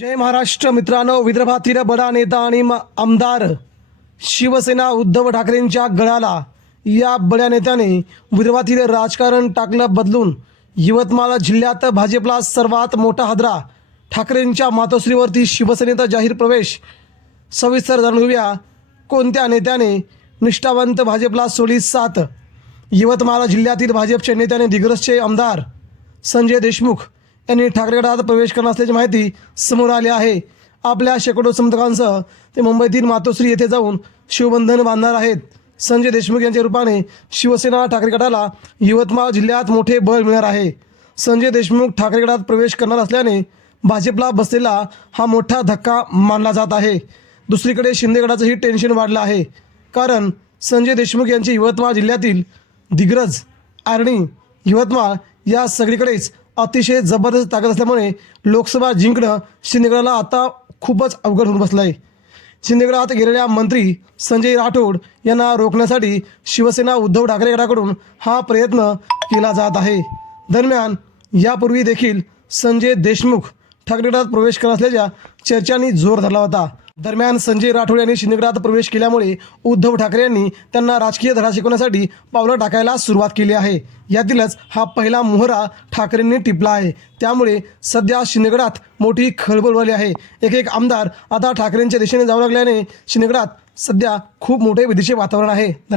जय महाराष्ट्र मित्रांनो विदर्भातील बडा नेता आणि म- आमदार शिवसेना उद्धव ठाकरेंच्या गळाला. या बड्या नेत्याने विदर्भातील राजकारण टाकलं बदलून. यवतमाळ जिल्ह्यात भाजपला सर्वात मोठा हादरा. ठाकरेंच्या मातोश्रीवरती शिवसेनेचा जाहीर प्रवेश. सविस्तर जाणून घेऊया कोणत्या नेत्याने निष्ठावंत भाजपला सोडी साथ. यवतमाळ जिल्ह्यातील भाजपचे नेत्याने दिग्रसचे आमदार संजय देशमुख. यांनी ठाकरे गटात प्रवेश करणार असल्याची माहिती समोर आली आहे. आपल्या शेकडो समर्थकांसह ते मुंबईतील मातोश्री येथे जाऊन शिवबंधन बांधणार आहेत. संजय देशमुख यांच्या रूपाने शिवसेना ठाकरे गटाला यवतमाळ जिल्ह्यात मोठे बळ मिळणार आहे. संजय देशमुख ठाकरे गटात प्रवेश करणार असल्याने भाजपला बसलेला हा मोठा धक्का मानला जात आहे. दुसरीकडे शिंदे गटाचंही टेन्शन वाढलं आहे. कारण संजय देशमुख यांचे यवतमाळ जिल्ह्यातील दिग्रज आर्णी यवतमाळ या सगळीकडेच अतिशय जबरदस्त ताकद असल्यामुळे लोकसभा जिंकणं शिंदेगडाला आता खूपच अवघड होऊन बसलं आहे शिंदेगडात गेलेल्या मंत्री संजय राठोड यांना रोखण्यासाठी शिवसेना उद्धव ठाकरे गटाकडून हा प्रयत्न केला जात आहे. दरम्यान यापूर्वी देखील संजय देशमुख ठाकरे गटात प्रवेश करत असल्याच्या चर्चांनी जोर धरला होता. दरम्यान संजय राठोड यांनी शिंदेगडात प्रवेश केल्यामुळे उद्धव ठाकरे यांनी त्यांना राजकीय धडा शिकवण्यासाठी पावलं टाकायला सुरुवात केली आहे. यातीलच हा पहिला मोहरा ठाकरेंनी टिपला आहे. त्यामुळे सध्या शिंदेगडात मोठी खळबळ उडाली आहे. एक एक आमदार आता ठाकरेंच्या दिशेने जाऊ लागल्याने शिंदेगडात सध्या खूप मोठे विधीचे वातावरण आहे. धन्यवाद.